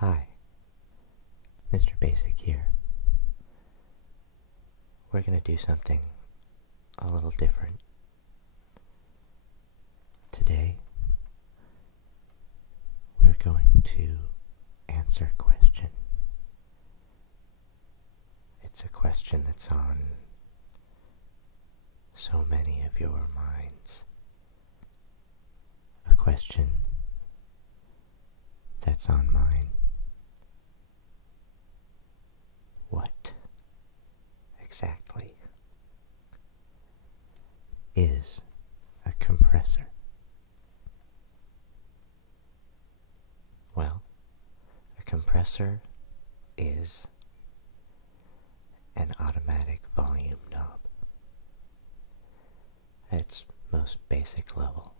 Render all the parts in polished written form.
Hi, Mr. Basic here. We're going to do something a little different. Today, we're going to answer a question. It's a question that's on so many of your minds. A question that's on mine. What exactly is a compressor? Well, a compressor is an automatic volume knob at its most basic level.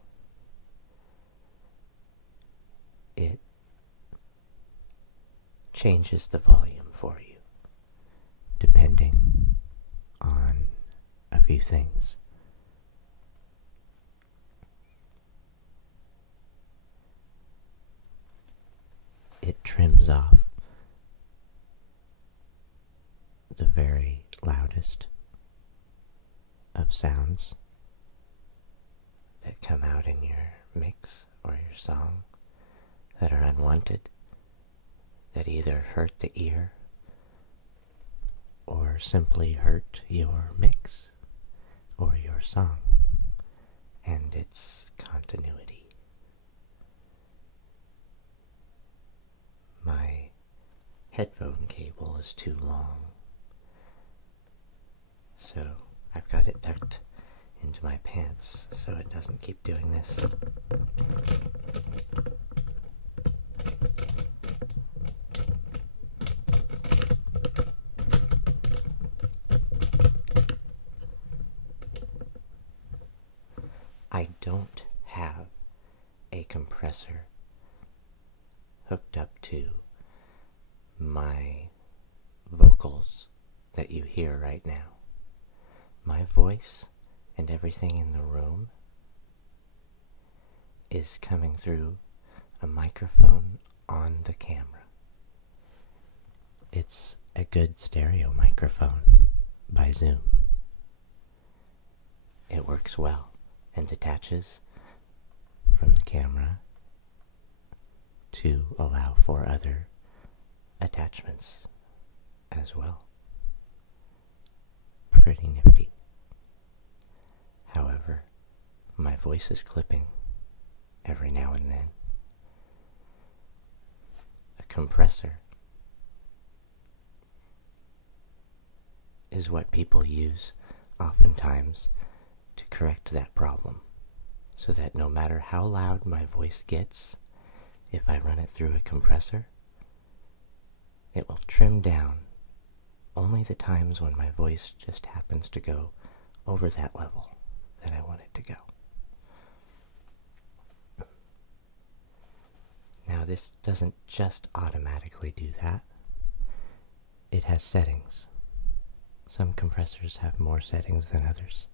It changes the volume for you depending on a few things. It trims off the very loudest of sounds that come out in your mix or your song that are unwanted, that either hurt the ear or simply hurt your mix or your song and its continuity. My headphone cable is too long, so I've got it tucked into my pants so it doesn't keep doing this. I don't have a compressor hooked up to my vocals that you hear right now. My voice and everything in the room is coming through a microphone on the camera. It's a good stereo microphone by Zoom. It works well and detaches from the camera to allow for other attachments as well. Pretty nifty. However, my voice is clipping every now and then. A compressor is what people use oftentimes to correct that problem, so that no matter how loud my voice gets, if I run it through a compressor, it will trim down only the times when my voice just happens to go over that level that I want it to go. Now, this doesn't just automatically do that. It has settings. Some compressors have more settings than others.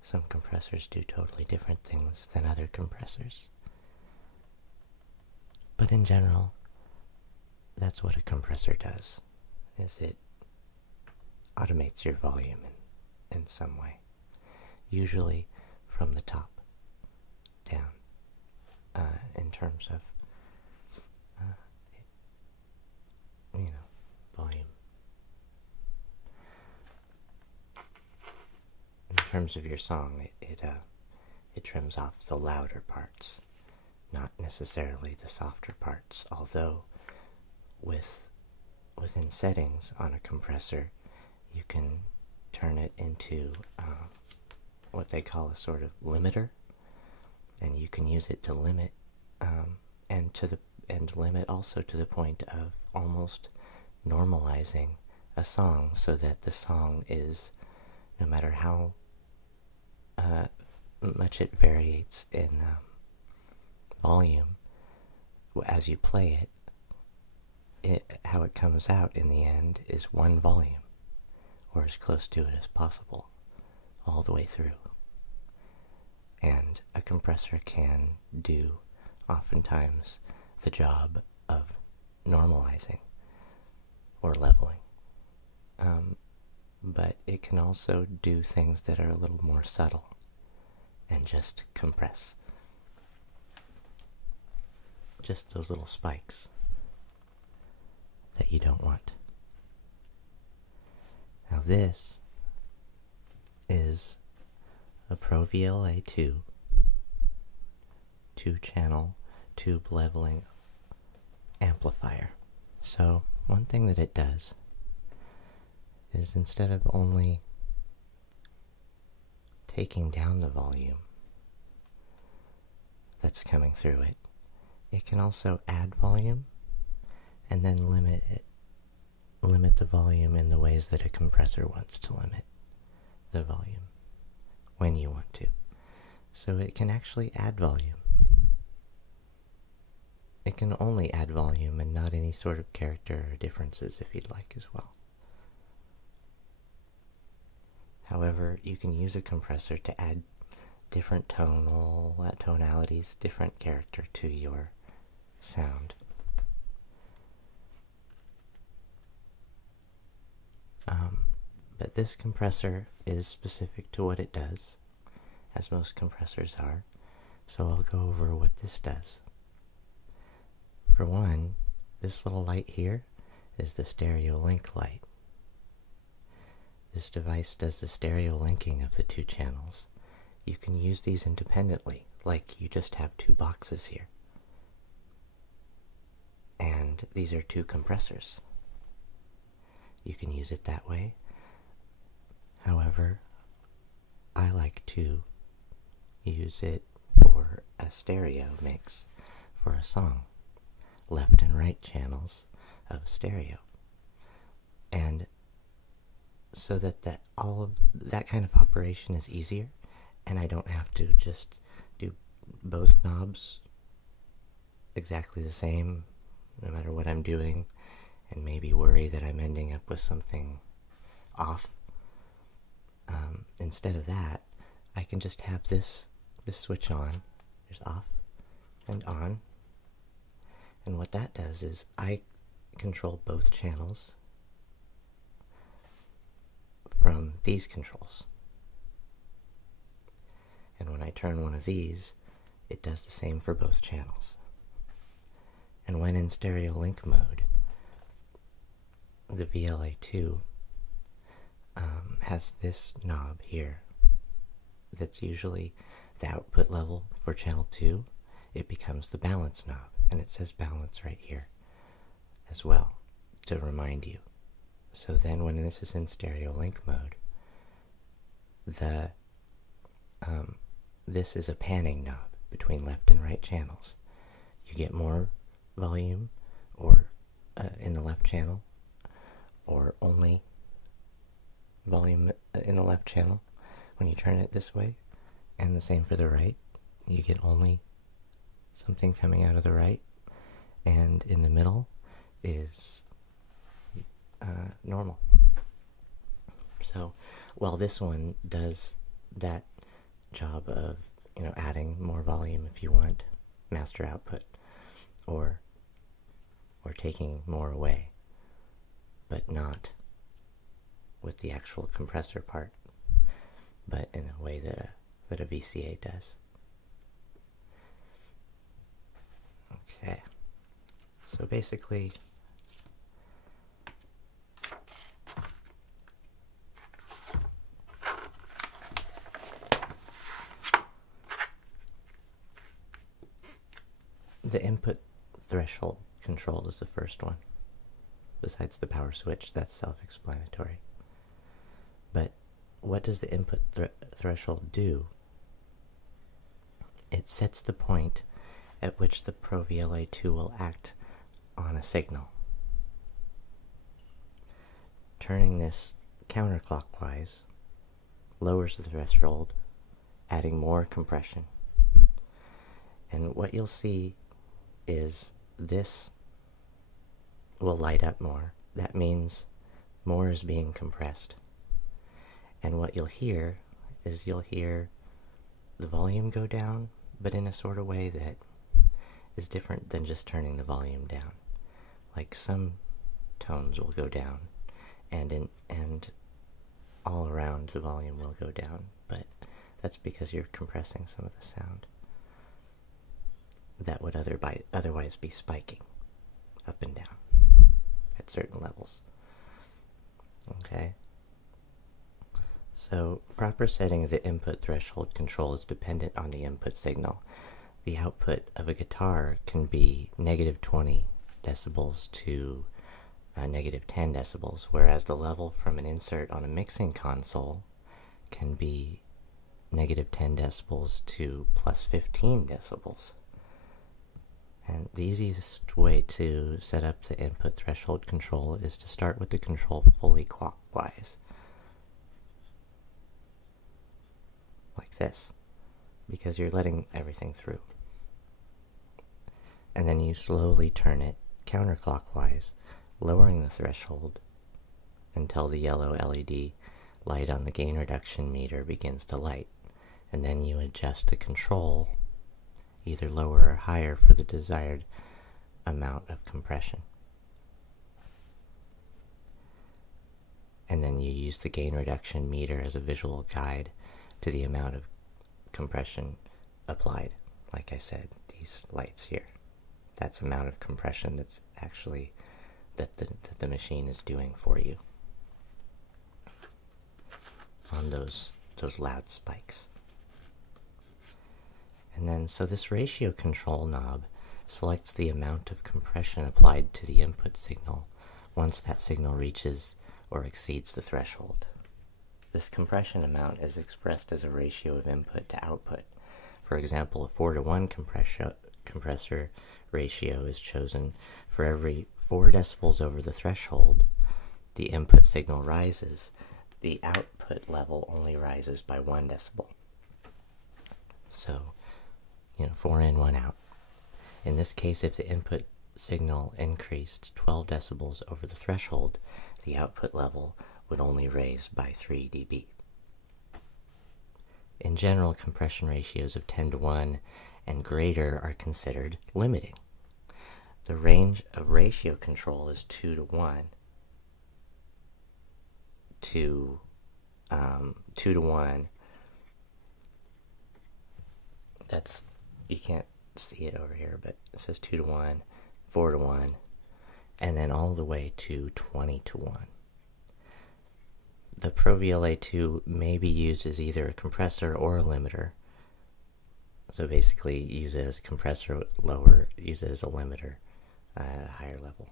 Some compressors do totally different things than other compressors. But in general, that's what a compressor does, is it automates your volume in some way. Usually from the top down, in terms of, volume. In terms of your song, it trims off the louder parts, not necessarily the softer parts, although within settings on a compressor, you can turn it into what they call a sort of limiter, and you can use it to limit and limit also to the point of almost normalizing a song, so that the song is, no matter how much it varies in volume as you play it, how it comes out in the end is one volume, or as close to it as possible, all the way through. And a compressor can do, oftentimes, the job of normalizing or leveling. But it can also do things that are a little more subtle and just compress. Just those little spikes that you don't want. Now this is a Pro VLA II 2-channel tube leveling amplifier. So one thing that it does is, instead of only taking down the volume that's coming through it, it can also add volume and then limit the volume in the ways that a compressor wants to limit the volume when you want to. So it can actually add volume. It can only add volume and not any sort of character or differences if you'd like as well. However, you can use a compressor to add different tonalities, different character to your sound. But this compressor is specific to what it does, as most compressors are, so I'll go over what this does. For one, this little light here is the stereo link light. This device does the stereo linking of the two channels. You can use these independently, like you just have two boxes here. And these are two compressors. You can use it that way. However, I like to use it for a stereo mix for a song. Left and right channels of stereo. And so that all of that kind of operation is easier, and I don't have to just do both knobs exactly the same no matter what I'm doing, and maybe worry that I'm ending up with something off. Instead of that, I can just have this switch on. There's off and on. And what that does is I control both channels from these controls. And when I turn one of these, it does the same for both channels. And when in stereo link mode, the VLA II has this knob here that's usually the output level for channel 2. It becomes the balance knob, and it says balance right here as well to remind you. So then when this is in stereo link mode, this is a panning knob between left and right channels. You get more volume or in the left channel, or only volume in the left channel when you turn it this way, and the same for the right. You get only something coming out of the right, and in the middle is normal. So while this one does that job of, adding more volume if you want, master output, or taking more away, but not with the actual compressor part, but in a way that a VCA does. Okay, so basically the input threshold control is the first one. Besides the power switch, that's self-explanatory. But what does the input threshold do? It sets the point at which the Pro VLA II will act on a signal. Turning this counterclockwise lowers the threshold, adding more compression. And what you'll see is this will light up more. That means more is being compressed. And what you'll hear is you'll hear the volume go down, but in a sort of way that is different than just turning the volume down. like some tones will go down, and all around the volume will go down, but that's because you're compressing some of the sound that would otherwise be spiking up and down at certain levels. Okay? So, proper setting of the input threshold control is dependent on the input signal. The output of a guitar can be negative 20 decibels to negative 10 decibels, whereas the level from an insert on a mixing console can be negative 10 decibels to plus 15 decibels. And the easiest way to set up the input threshold control is to start with the control fully clockwise, like this, because you're letting everything through. And then you slowly turn it counterclockwise, lowering the threshold until the yellow LED light on the gain reduction meter begins to light. And then you adjust the control either lower or higher for the desired amount of compression. And then you use the gain reduction meter as a visual guide to the amount of compression applied. Like I said, these lights here. That's the amount of compression that's actually that the machine is doing for you on those loud spikes. And then, so this ratio control knob selects the amount of compression applied to the input signal once that signal reaches or exceeds the threshold. This compression amount is expressed as a ratio of input to output. For example, a 4:1 compressor ratio is chosen for every 4 decibels over the threshold. The input signal rises. The output level only rises by 1 decibel. So, 4 in, 1 out. In this case, if the input signal increased 12 decibels over the threshold, the output level would only raise by 3 dB. In general, compression ratios of 10:1 and greater are considered limiting. The range of ratio control is 2:1 to 2:1. That's, you can't see it over here, but it says 2:1, 4:1, and then all the way to 20:1. The Pro VLA II may be used as either a compressor or a limiter. So basically, use it as a compressor, use it as a limiter at a higher level.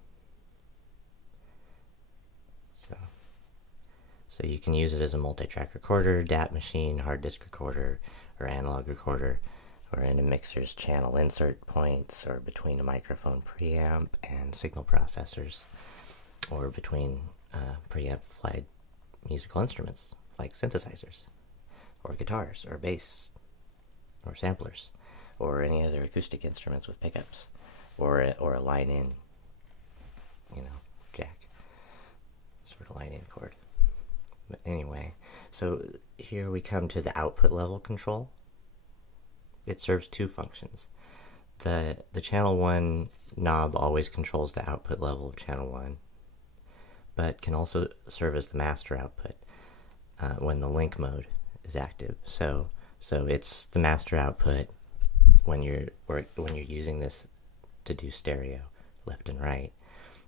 So you can use it as a multi-track recorder, DAT machine, hard disk recorder, or analog recorder, or in a mixer's channel insert points, or between a microphone preamp and signal processors, or between preamplified musical instruments like synthesizers, or guitars, or bass, or samplers, or any other acoustic instruments with pickups, or a line-in, jack, sort of line-in cord. But anyway, so here we come to the output level control. It serves 2 functions. The channel 1 knob always controls the output level of channel 1, but can also serve as the master output when the link mode is active. So it's the master output when you're using this to do stereo, left and right,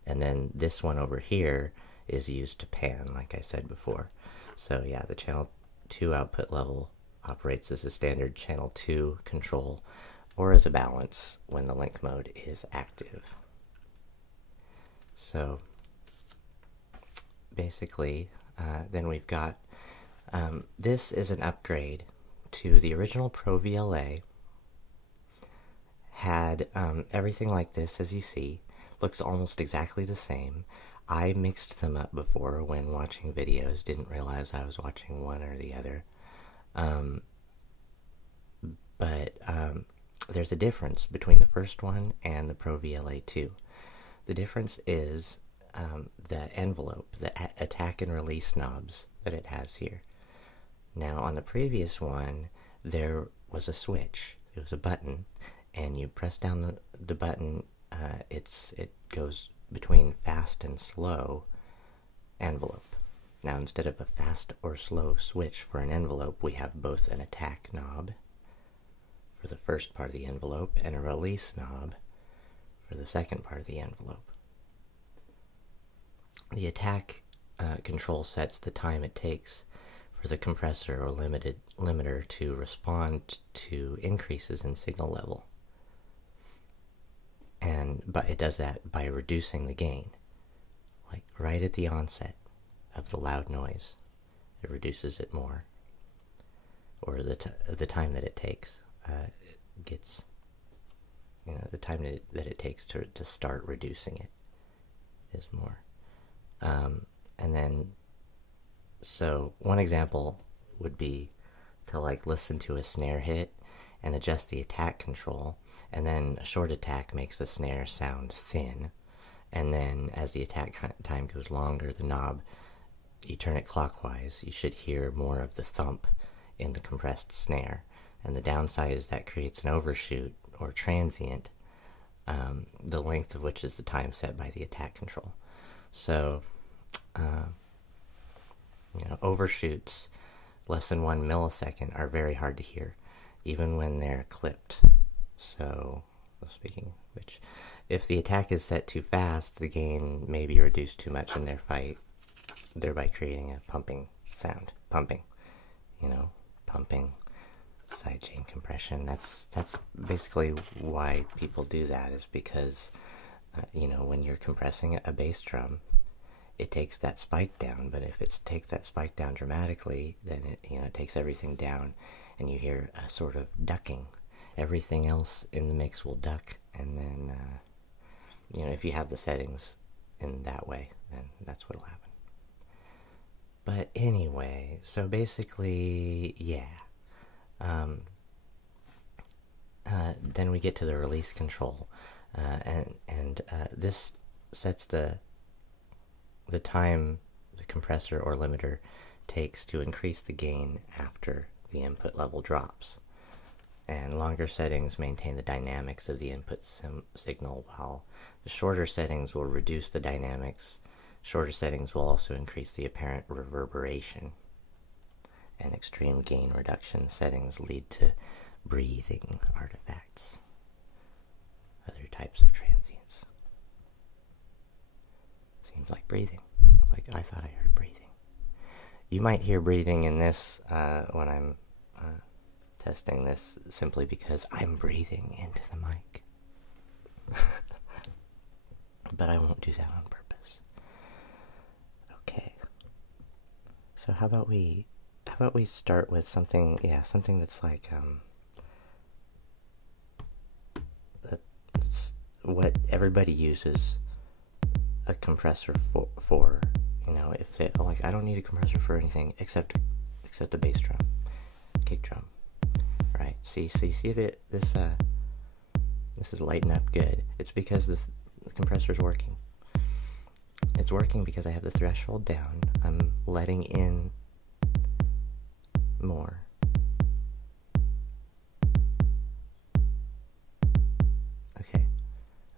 and then this one over here is used to pan, like I said before. So yeah, the channel 2 output level operates as a standard channel 2 control or as a balance when the link mode is active. So basically, then we've got, this is an upgrade to the original Pro VLA. Had everything like this, as you see, looks almost exactly the same. I mixed them up before when watching videos, didn't realize I was watching one or the other. But there's a difference between the first one and the Pro VLA II. The difference is the envelope, the attack and release knobs that it has here. Now, on the previous one, there was a switch. It was a button, and you press down the button, it goes between fast and slow envelope. Now, instead of a fast or slow switch for an envelope, we have both an attack knob for the first part of the envelope and a release knob for the second part of the envelope. The attack control sets the time it takes for the compressor or limiter to respond to increases in signal level. But it does that by reducing the gain, like right at the onset of the loud noise. It reduces it more, or the time that it takes gets, the time that it takes to start reducing it is more. And then, so one example would be to like listen to a snare hit and adjust the attack control, and then a short attack makes the snare sound thin, and then as the attack time goes longer, the knob, you turn it clockwise, you should hear more of the thump in the compressed snare. And the downside is that creates an overshoot or transient, the length of which is the time set by the attack control. So, overshoots less than 1 millisecond are very hard to hear, even when they're clipped. So, speaking of which, if the attack is set too fast, the gain may be reduced too much, and thereby creating a pumping sound. Pumping, pumping, sidechain compression. That's basically why people do that, is because, when you're compressing a bass drum, it takes that spike down, but if it takes that spike down dramatically, then it takes everything down, and you hear a sort of ducking. Everything else in the mix will duck, and then, if you have the settings in that way, then that's what'll happen. But anyway, so basically, yeah. Then we get to the release control, and this sets the time the compressor or limiter takes to increase the gain after the input level drops. And longer settings maintain the dynamics of the input signal, while the shorter settings will reduce the dynamics. Shorter settings will also increase the apparent reverberation. And extreme gain reduction settings lead to breathing artifacts, other types of transients. Seems like breathing. Like I thought I heard breathing. You might hear breathing in this when I'm testing this, simply because I'm breathing into the mic. But I won't do that on purpose. Okay. So how about we start with something that's like that's what everybody uses a compressor for. If they like, I don't need a compressor for anything except the bass drum, kick drum, right? See that this is lighting up good. It's because the compressor's working. It's working because I have the threshold down. I'm letting in more. Okay.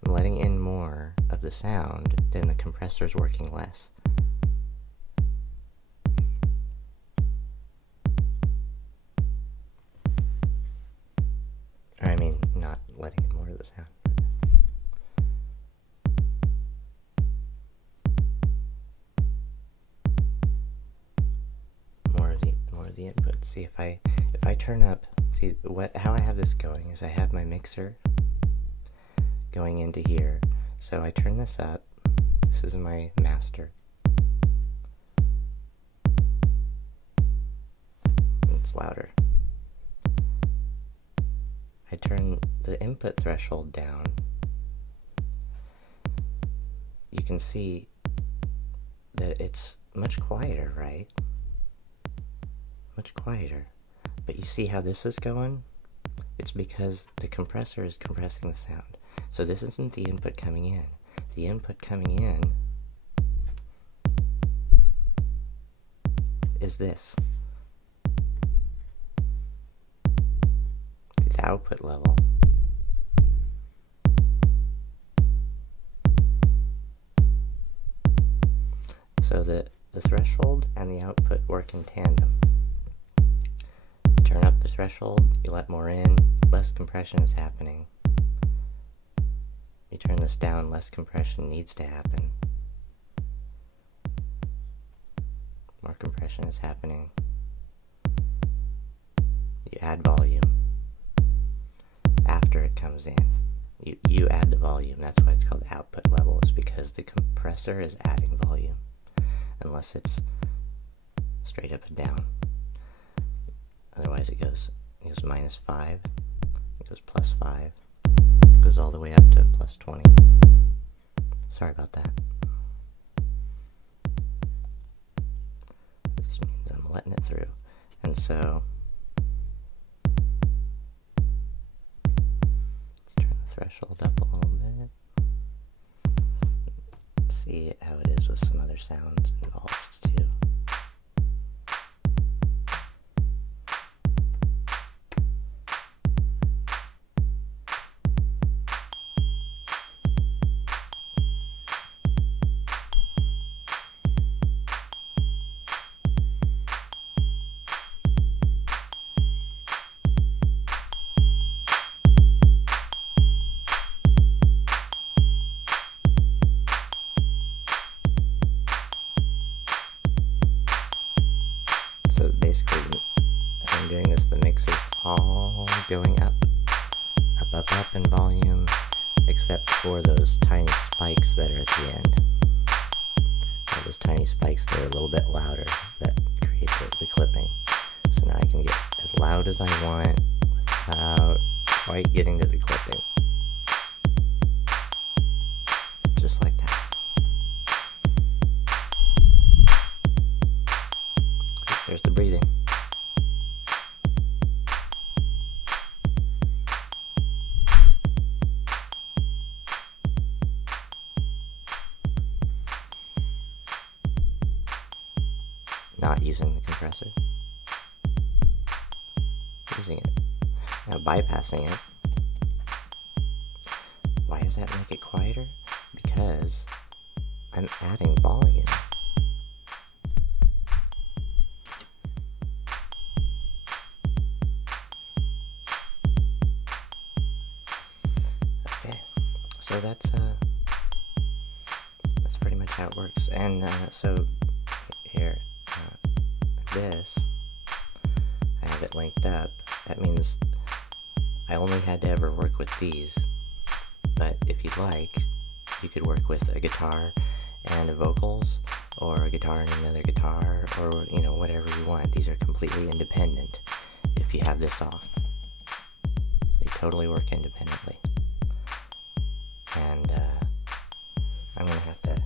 I'm letting in more of the sound, then the compressor's working less. I mean, not letting in more of the sound. More of the input. See, if I turn up, how I have this going is I have my mixer going into here. So I turn this up. This is my master. It's louder. I turn the input threshold down. You can see that it's much quieter, right? Much quieter. But you see how this is going? It's because the compressor is compressing the sound. So this isn't the input coming in. The input coming in is this. The output level. so that the threshold and the output work in tandem. You turn up the threshold, you let more in, less compression is happening. You turn this down, less compression needs to happen. More compression is happening. You add volume after it comes in. You add the volume. That's why it's called output level, is because the compressor is adding volume, unless it's straight up and down. Otherwise it goes -5, it goes +5, it goes all the way up to +20. Sorry about that. This means I'm letting it through. And so let's turn the threshold up a little bit. Let's see how it is with some other sounds involved too. Basically, as I'm doing this, the mix is all going up in volume, except for those tiny spikes that are at the end. All those tiny spikes, they're a little bit louder, that create the clipping. So now I can get as loud as I want without quite getting to the clipping. Just like that. There's the breathing. Not using the compressor. Using it. Now bypassing it. Why does that make it quieter? Because I'm adding volume. So that's pretty much how it works. And so here, this, I have it linked up. That means I only had to ever work with these. But if you'd like, you could work with a guitar and a vocals, or a guitar and another guitar, or whatever you want. These are completely independent if you have this off. They totally work independently. And I'm gonna have to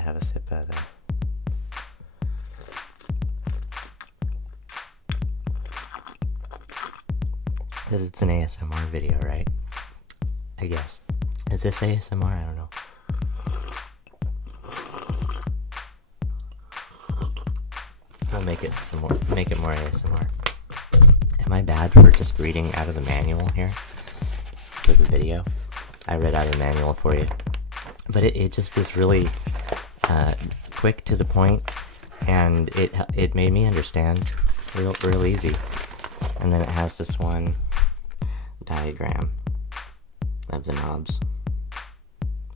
have a sip of that. Because it's an ASMR video, right? I guess. Is this ASMR? I don't know. I'll make it more ASMR. Am I bad for just reading out of the manual here for the video? I read out of the manual for you. But it just is really quick to the point, and it made me understand real easy. And then it has this one diagram of the knobs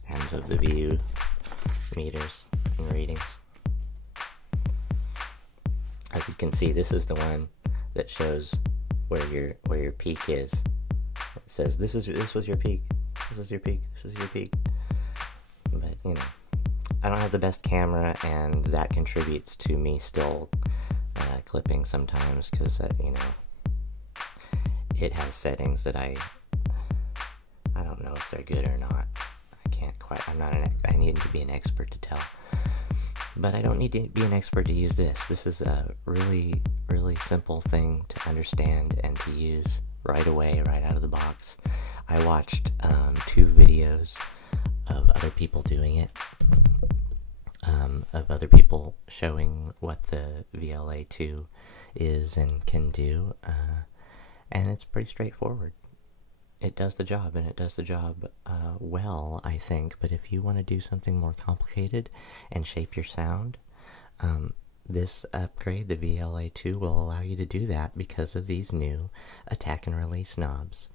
and of the view meters and readings. As you can see, this is the one that shows where your peak is. It says this was your peak, this was your peak, this was your peak. But I don't have the best camera, and that contributes to me still clipping sometimes, because it has settings that I don't know if they're good or not. I can't quite. I need to be an expert to tell. But I don't need to be an expert to use this. This is a really simple thing to understand and to use right away, right out of the box. I watched 2 videos of other people doing it, of other people showing what the VLA II is and can do, and it's pretty straightforward. it does the job, and it does the job well, I think. But if you want to do something more complicated and shape your sound, this upgrade, the VLA II, will allow you to do that because of these new attack and release knobs.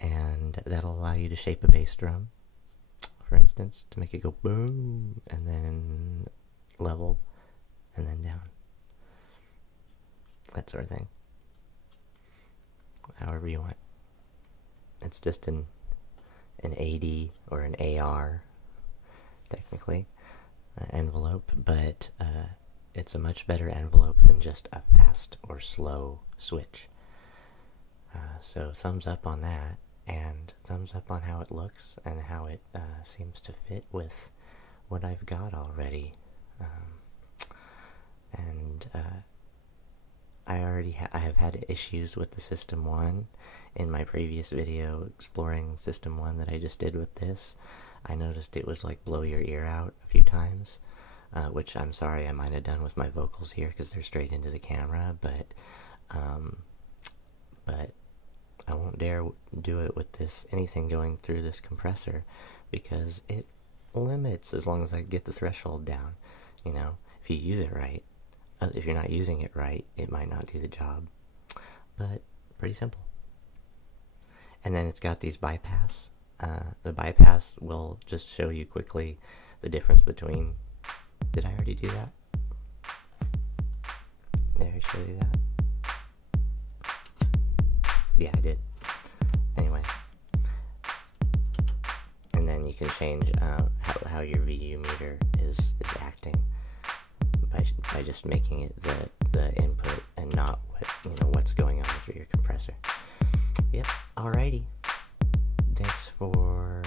And that'll allow you to shape a bass drum, for instance, to make it go boom, and then level, and then down. That sort of thing. However you want. It's just an AD or an AR, technically, envelope, but it's a much better envelope than just a fast or slow switch. So thumbs up on that, and thumbs up on how it looks and how it seems to fit with what I've got already. I have had issues with the System 1. In my previous video exploring System 1 that I just did with this, I noticed it was like blow your ear out a few times, which I'm sorry I might have done with my vocals here because they're straight into the camera, but I won't dare do it with anything going through this compressor, because it limits as long as I get the threshold down. You know, if you use it right. If you're not using it right, it might not do the job. But pretty simple. And then it's got these bypass. The bypass will just show you quickly the difference between... Did I already do that? Did I show you that? Yeah, I did. Anyway. And then you can change how your VU meter is acting by just making it the input and not what's going on through your compressor. Yep. Alrighty. Thanks for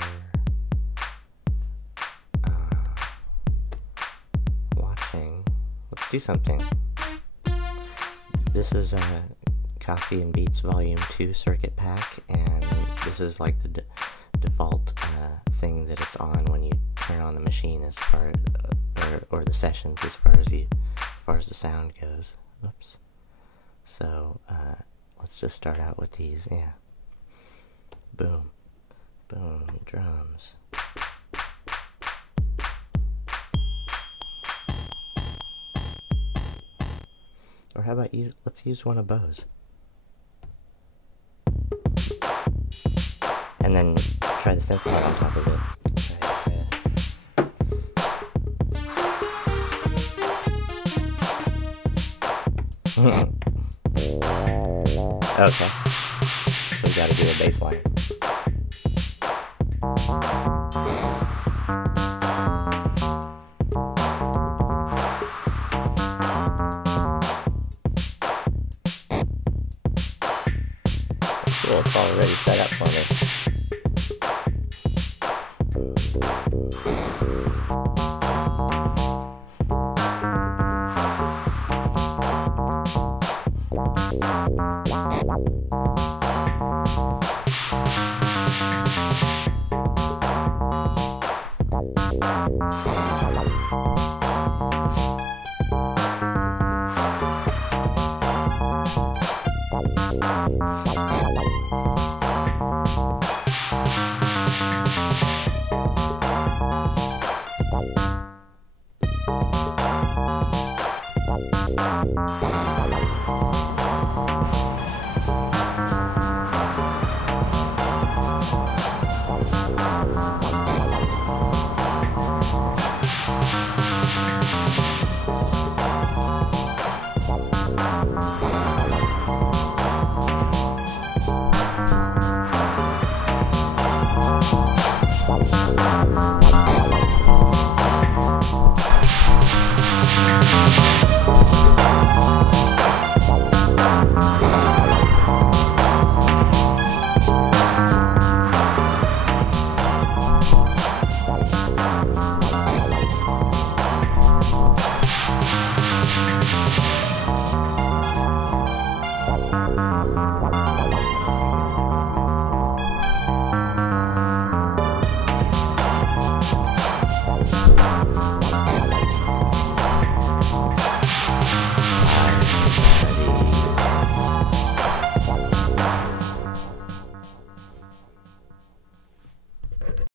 watching. Let's do something. This is a Coffee and Beats Volume 2 circuit pack, and this is like the default thing that it's on when you turn on the machine, as far or the sessions, as far as the sound goes. Oops. So let's just start out with these. Yeah. Boom, boom, drums. Or how about let's use one of Bo's. And then try the synth part on top of it. Okay. So we gotta do a bass line. Cool, it's already set up for me.